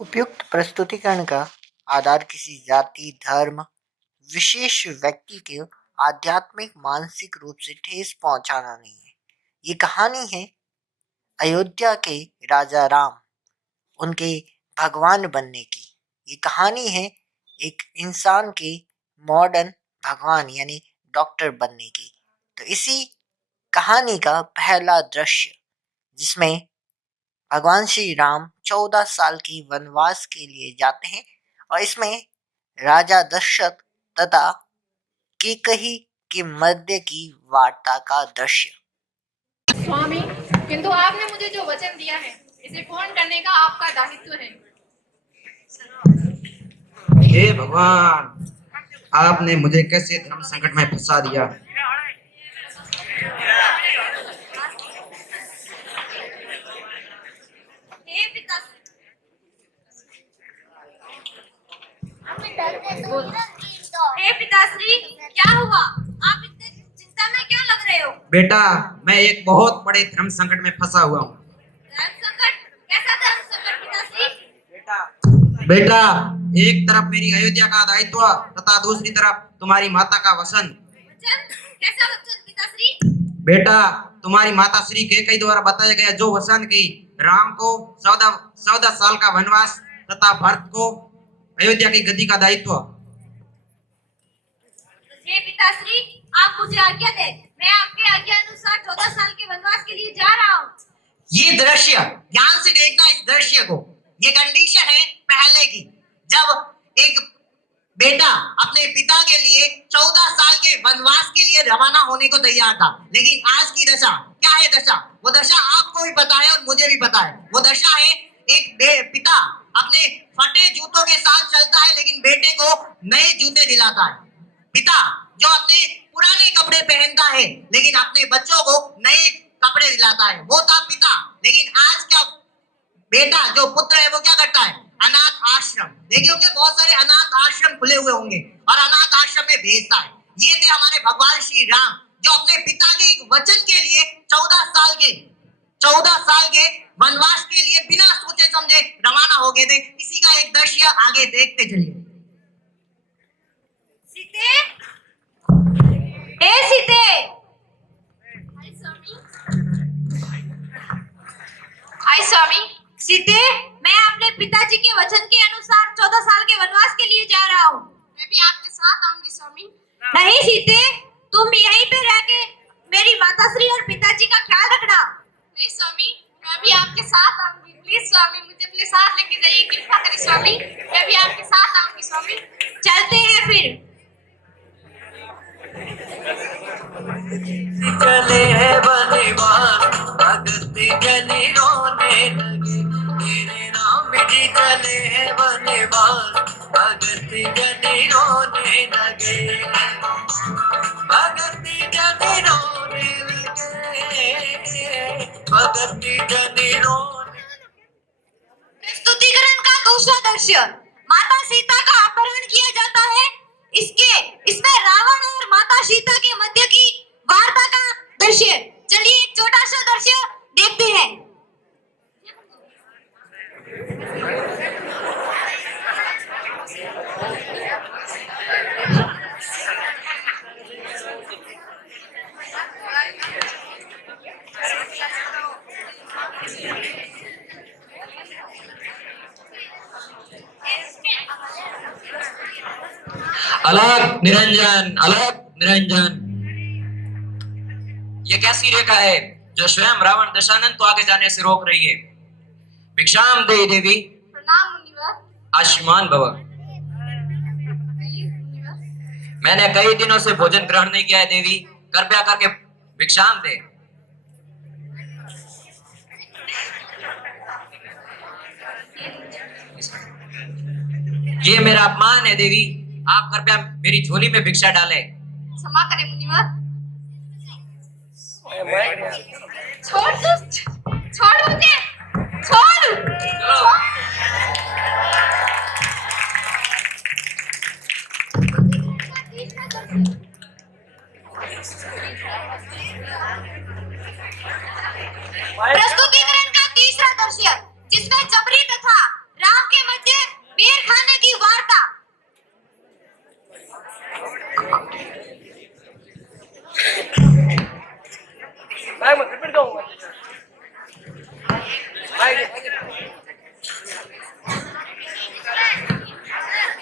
उपयुक्त प्रस्तुतिकरण का आधार किसी जाति, धर्म, विशेष व्यक्ति के आध्यात्मिक, मानसिक रूप से ठेस पहुंचाना नहीं है। ये कहानी है अयोध्या के राजा राम, उनके भगवान बनने की। ये कहानी है एक इंसान के मॉडर्न भगवान यानी डॉक्टर बनने की। तो इसी कहानी का पहला दृश्य, जिसमें भगवान श्री राम 14 साल की वनवास के लिए जाते हैं और इसमें राजा दशरथ तथा कैकेयी के मध्य की वार्ता का दृश्य। स्वामी, किंतु आपने मुझे जो वचन दिया है, इसे पूर्ण करने का आपका दायित्व है। हे भगवान, आपने मुझे कैसे धर्म संकट में फंसा दिया। हे पिताश्री, क्या हुआ? आप इतने चिंता में क्यों लग रहे हो? बेटा, मैं एक बहुत बड़े धर्म संकट में फंसा हुआ हूँ। धर्म संकट? कैसा धर्म संकट पिताश्री? बेटा, एक तरफ मेरी अयोध्या का दायित्व तथा दूसरी तरफ तुम्हारी माता का वचन। कैसा वचन पिताश्री? बेटा, तुम्हारी माता श्री कैकेयी द्वारा बताया गया जो वचन की राम को 14 साल का वनवास तथा भरत को अयोध्या की गद्दी का दायित्व। हे पिताश्री, आप मुझे आज्ञा दें। मैं आपके आज्ञा अनुसार 14 साल के वनवास के लिए जा रहा हूँ। ये दृश्य ध्यान से देखना, इस दृश्य को। ये कंडीशन है पहले की, जब एक बेटा अपने पिता के लिए 14 साल के वनवास के लिए रवाना होने को तैयार था। लेकिन आज की दशा क्या है? दशा, वो दशा आपको भी पता है और मुझे भी पता है। वो दशा है एक पिता अपने फटे जूतों के साथ चलता है, लेकिन बेटे को नए जूते दिलाता है। पिता जो अपने पुराने कपड़े पहनता है, लेकिन अपने बच्चों को नए कपड़े दिलाता है। वो था पिता। लेकिन आज क्या बेटा जो पुत्र है वो क्या करता है? अनाथ आश्रम, देखे होंगे बहुत सारे अनाथ आश्रम खुले हुए होंगे, और अनाथ आश्रम में भेजता है। ये थे हमारे भगवान श्री राम, जो अपने पिता के एक वचन के लिए 14 साल के वनवास के लिए बिना सोचे समझे रवाना हो गए थे। इसी का एक दृश्य आगे देखते चलिए। सीते, ए सीते। हाय स्वामी। सीते, मैं अपने पिताजी के वचन के अनुसार 14 साल के वनवास के लिए जा रहा हूँ। मैं भी आपके साथ आऊंगी स्वामी। नहीं सीते, तुम यहीं पे रह के मेरी माताश्री और पिताजी का ख्याल रखना। नहीं स्वामी, मैं भी आपके साथ आऊंगी। प्लीज स्वामी, मुझे अपने साथ लेके जाइए, कृपा करें स्वामी। मैं भी आपके साथ आऊंगी स्वामी। चलते हैं फिर। चले है बनिवान, भगती जनी रोने लगे। तेरे नाम जी चले है बनिवान, भगती जनी रोने लगे। भगती जनी रोने लगे, भगती जनी रोने। प्रस्तुतिकरण का दूसरा दृश्य, माता सीता का अपहरण किया जाता है। इसमें रावण और माता सीता के मध्य की वार्ता का दृश्य। चलिए एक छोटा सा दृश्य देखते हैं। अलग निरंजन, अलग निरंजन। ये कैसी रेखा है जो स्वयं रावण दशानन को आगे जाने से रोक रही है? भिक्षाम दे देवी। प्रणाम मुनिवर। आयुष्मान भव। मैंने कई दिनों से भोजन ग्रहण नहीं किया है देवी, कृपया करके भिक्षाम दे। ये मेरा अपमान है देवी, आप कृपया मेरी झोली में भिक्षा डालें। क्षमा करें मुनिवर। छोड़ मुझे, छोड़। प्रस्तुतिकरण का तीसरा दृश्य, जिसमें जबरी तथा राम के मध्य बेर खाने की वार्ता।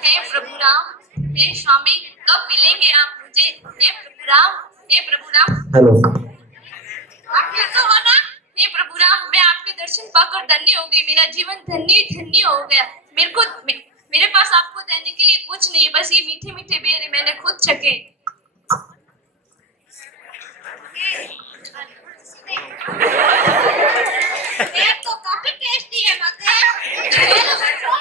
हे प्रभु राम, हे स्वामी, कब मिलेंगे आप मुझे? हे प्रभु राम, हे प्रभु राम। हेलो। आप यहाँ तो हो ना? हे प्रभु राम, मैं आपके दर्शन पाकर धन्य हो गई। मेरा जीवन धन्य धन्य हो गया। मेरे पास आपको देने के लिए कुछ नहीं, बस ये मीठे मीठे बेर मैंने खुद चखे। बेर तो काफी टेस्टी है मते। हेलो बच्चों,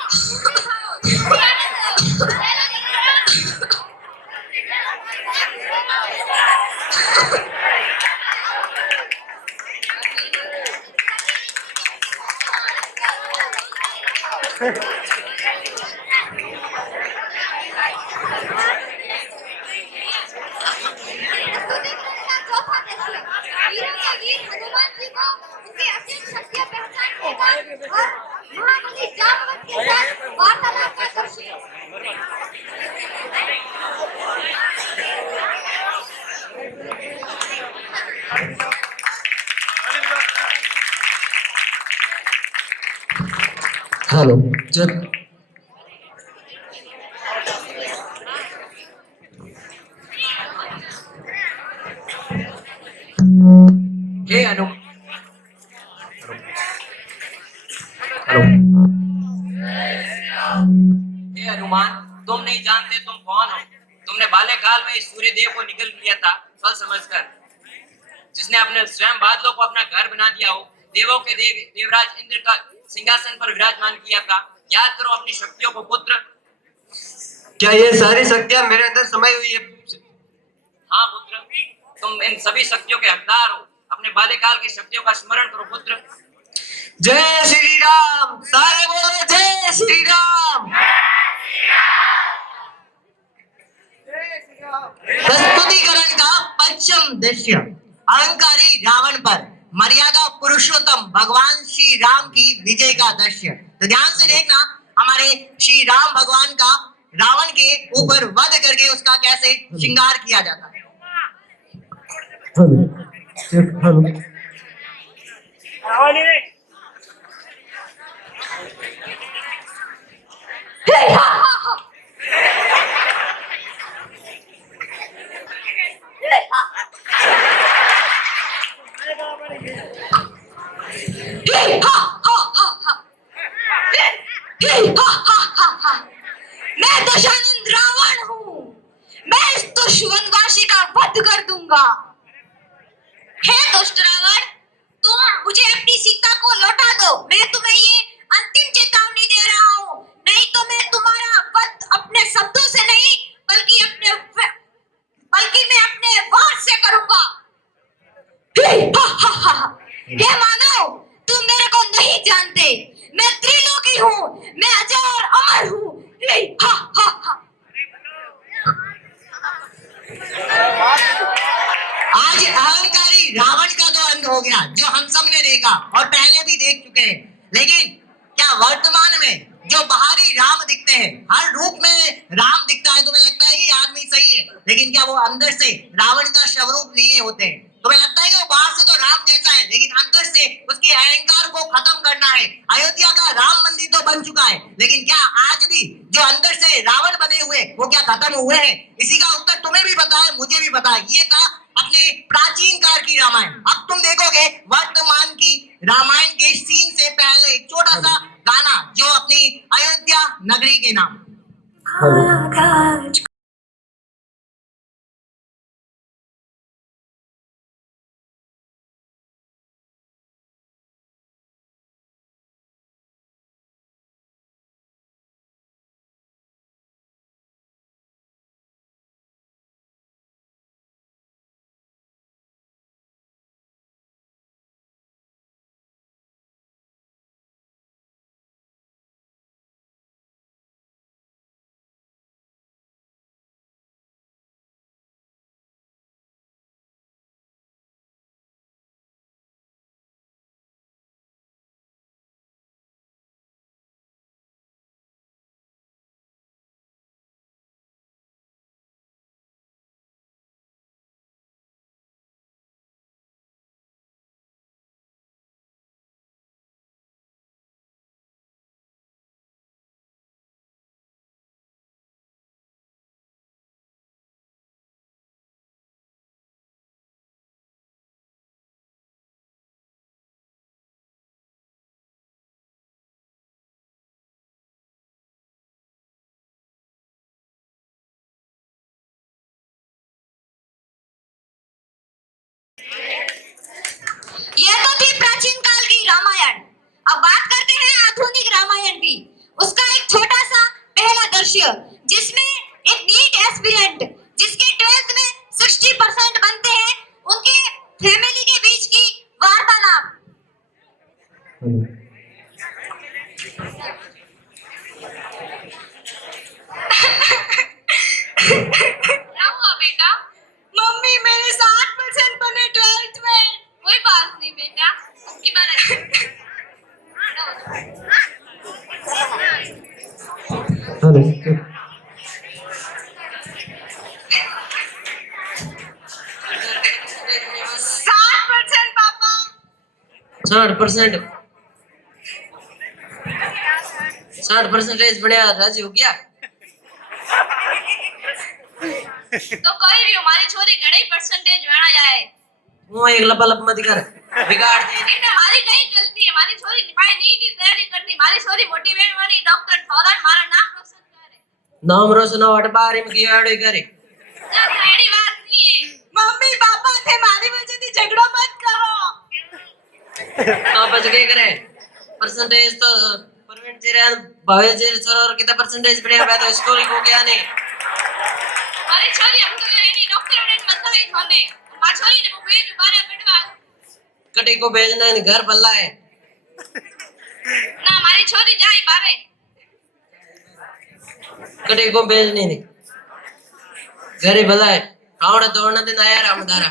चौथा देखिए, वीरों के वीर हनुमान जी को उनकी असीम शक्तियां पहचानने का और महाबली जामवंत के साथ वार्तालाप का दृश्य। Hello check. Hey Anu hello. हे हनुमान, तुम नहीं जानते तुम कौन हो। तुमने बाल्यकाल में इस सूर्य देव को निकल लिया था फल समझकर, जिसने अपने स्वयं बादलों को अपना घर बना दिया हो, देवों के देवराज इंद्र का सिंहासन पर विराजमान किया था। याद करो अपनी शक्तियों को पुत्र। क्या ये सारी शक्तियां मेरे अंदर समाई हुई है? हाँ पुत्र, तुम इन सभी शक्तियों के हकदार हो। अपने बाल्यकाल की शक्तियों का स्मरण करो पुत्र। जय श्री राम, सारे बोलो जय श्री राम। प्रस्तुतिकरण का पश्चिम दृश्य अहंकारी रावण पर मर्यादा पुरुषोत्तम भगवान श्री राम की विजय का दृश्य। तो ध्यान से देखना, हमारे श्री राम भगवान का रावण के ऊपर वध करके उसका कैसे श्रृंगार किया जाता है। Hello check. हेलो। मैं दशानंद रावण हूँ। मैं इस दुष्ट वनवासी का वध कर दूंगा। हे दुष्ट रावण, तुम मुझे अपनी सीता को लौटा दो। मैं तुम्हें ये अंतिम चेतावनी दे रहा हूँ, नहीं तो मैं तुम्हारा वध अपने शब्दों से नहीं बल्कि मैं अपने वार से करूंगा। हे मानव, तुम मेरे को नहीं जानते। मैं त्रिलोकी हूँ, मैं अजय और अमर हूँ। आज अहंकारी रावण का तो अंत हो गया, जो हम सब ने देखा और पहले भी देख चुके हैं। लेकिन क्या वर्तमान में जो बाहरी राम दिखते हैं, हर रूप में राम दिखता है, तुम्हें लगता है कि आदमी सही है, लेकिन क्या वो अंदर से रावण का स्वरूप लिए होते हैं? तुम्हें लगता है कि वो बाहर से तो राम जैसा है, लेकिन अंदर से उसके अहंकार को खत्म करना है। अयोध्या का राम मंदिर तो बन चुका है, लेकिन क्या आज भी जो अंदर से रावण बने हुए वो क्या खत्म हुए हैं? इसी का उत्तर तुम्हें भी पता है, मुझे भी पता है। ये था अपने प्राचीन काल की रामायण। अब तुम देखोगे वर्तमान की रामायण के सीन से पहले एक छोटा सा गाना जो अपनी अयोध्या नगरी के नाम। हेलो। यह तो थी प्राचीन काल की रामायण। अब बात करते हैं आधुनिक रामायण की। उसका एक छोटा सा पहला दृश्य, जिसमें एक नीट एस्पिरेंट जिसके 12th में 60% बनते हैं, उनके फैमिली के बीच की वार्तालाप। क्या हुआ बेटा? मम्मी मेरे 60% बने 12th में। कोई बात नहीं बेटा, अब की बार हेलो 60% पापा। 60%। 60% बढ़िया राजी हो गया। तो कोई भी हमारी छोरी घणी परसेंटेज बना जाए। वो एक लपा लप मत कर, बिगाड़ दे। इनमें हमारी कई गलती है। हमारी छोरी निपाई नीट की तैयारी करती, हमारी छोरी मोटिवेट बनी डॉक्टर फौरन हमारा नाम रोशन करे। नाम रोशन हो अट बारी में किया अड़े करे। ना ऐडी बात नहीं है। मम्मी पापा थे हमारी वजह से झगड़ा मत करो। तो बच के करे परसेंटेज तो परमिट तेरे भावे जे छोरा और कितना परसेंटेज बढ़िया मैं तो स्कूल को गया नहीं। हमारी छोरी हम तो ऐडी डॉक्टर ने मत ही थाने। हमारी छोरी ने मुझे दोबारा पढ़वा कटी को भेजना है घर बल्ला है ना। हमारी छोरी जाई बारे। कटी को भेजने नहीं घर ही बल्ला है। कावड़ा दौड़ना दिन आया रामदारा।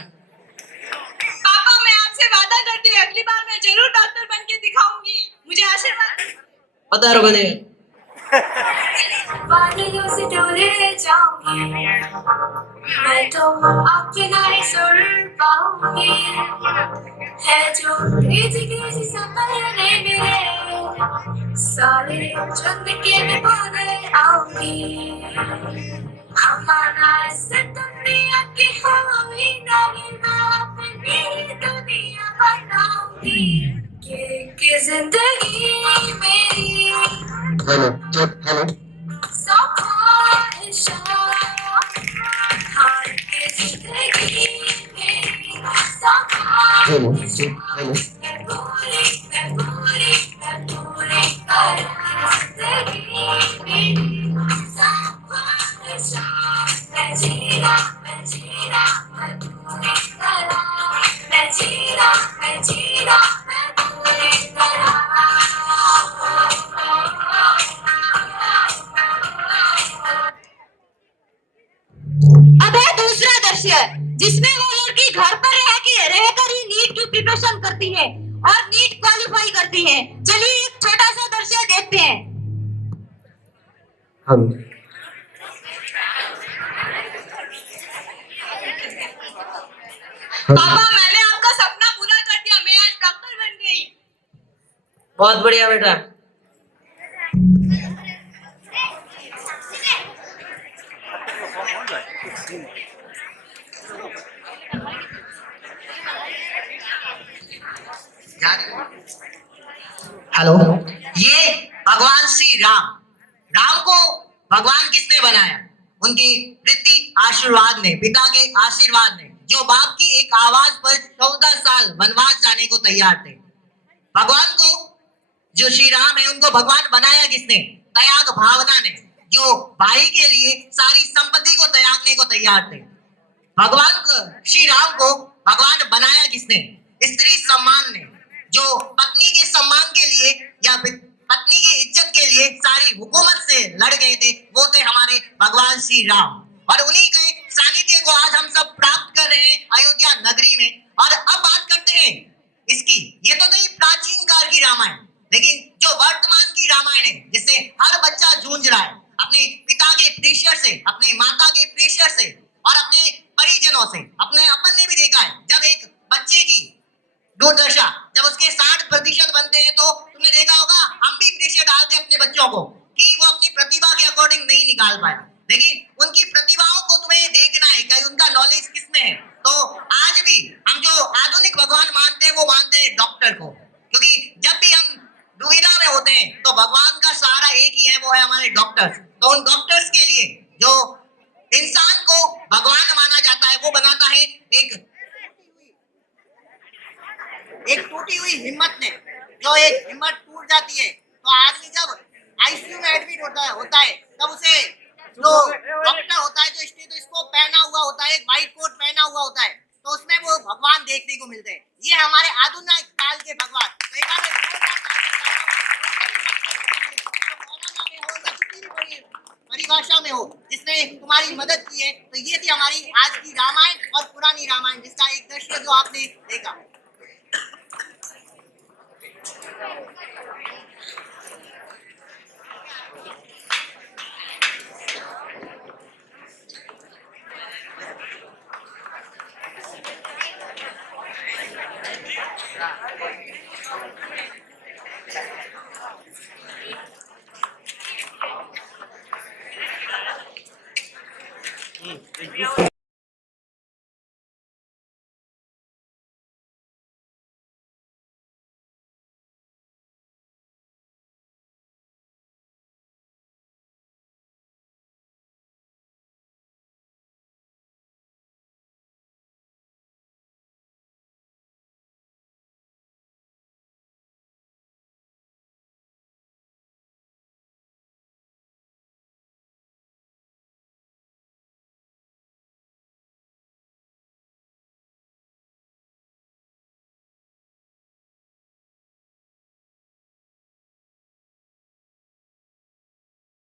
पापा मैं आपसे वादा करती हूँ अगली बार मैं जरूर डॉक्टर बन के दिखाऊंगी। मुझे आशीर्वाद। पता रो बने बादलों से दूर जाऊंगी मैं, तो अपना ही सुर पाऊंगी। है जो तेजी सपने मेरे सारे चुन के मैं पाने आऊंगी। हमारा सितम दुनिया की होगी नहीं, मैं अपनी दुनिया बनाऊंगी। कि जिंदगी मेरी हेलो हेलो हेलो हेलो अब है दूसरा दृश्य, जिसमें वो लड़की घर पर रहकर ही नीट की प्रिपरेशन करती है और नीट क्वालिफाई करती है। चलिए एक छोटा सा दृश्य देखते हैं। हम पापा मैंने आपका सपना पूरा कर दिया, मैं आज डॉक्टर बन गई। बहुत बढ़िया बेटा। हेलो, ये भगवान श्री राम। राम को भगवान किसने बनाया? उनके पितृ आशीर्वाद ने, पिता के आशीर्वाद ने, जो बाप की एक आवाज पर 14 साल वनवास जाने को तैयार थे। भगवान को, जो श्री राम है, उनको भगवान बनाया किसने? त्याग भावना ने, जो भाई के लिए सारी संपत्ति को त्यागने को तैयार थे। भगवान को, श्री राम को भगवान बनाया किसने? स्त्री सम्मान ने, जो पत्नी के सम्मान के लिए या पत्नी की इज्जत के लिए सारी हुकूमत से लड़ गए थे, वो थे हमारे भगवान श्री राम। और उन्हीं के सानिध्य को आज हम सब प्राप्त कर रहे हैं अयोध्या नगरी में। और अब बात करते हैं इसकी। ये तो नहीं प्राचीन काल की रामायण, लेकिन जो वर्तमान की रामायण है, जिससे हर बच्चा जूझ रहा है अपने पिता के प्रेशर से, अपने माता के प्रेशर से और अपने परिजनों से। अपने अपन ने भी देखा है, जब एक बच्चे की दुर्दशा, जब उसके 60% बनते हैं, तो तुमने देखा होगा हम भी प्रेशर डालते हैं अपने बच्चों को कि वो अपनी प्रतिभा के अकॉर्डिंग नहीं निकाल पाए। लेकिन उनकी प्रतिभाओं को तुम्हें देखना है कि उनका नॉलेज किसमें है। तो आज भी हम जो आधुनिक भगवान मानते हैं, वो मानते हैं डॉक्टर को, क्योंकि जब भी हम दुविधा में होते हैं तो भगवान का सहारा एक ही है, वो है हमारे डॉक्टर्स। तो उन डॉक्टर्स के लिए जो इंसान को भगवान माना जाता है, वो बनाता है एक एक टूटी हुई हिम्मत ने, जो एक हिम्मत टूट जाती है तो आदमी जब आईसीयू में एडमिट होता है तब उसे जो डॉक्टर होता है जो स्टेथोस्कोप पहना हुआ होता है, एक व्हाइट कोट पहना हुआ होता है, तो उसमें वो भगवान देखने को मिलते हैं। ये हमारे आधुनिक काल के भगवान। तो एक बार मैं जोरदार तालियां जो कोरोना में हो या किसी भी बड़ी परिभाषा में हो जिसने तुम्हारी मदद की है, तो ये थी हमारी आज की रामायण और पुरानी रामायण, जिसका एक दृश्य जो आपने देखा।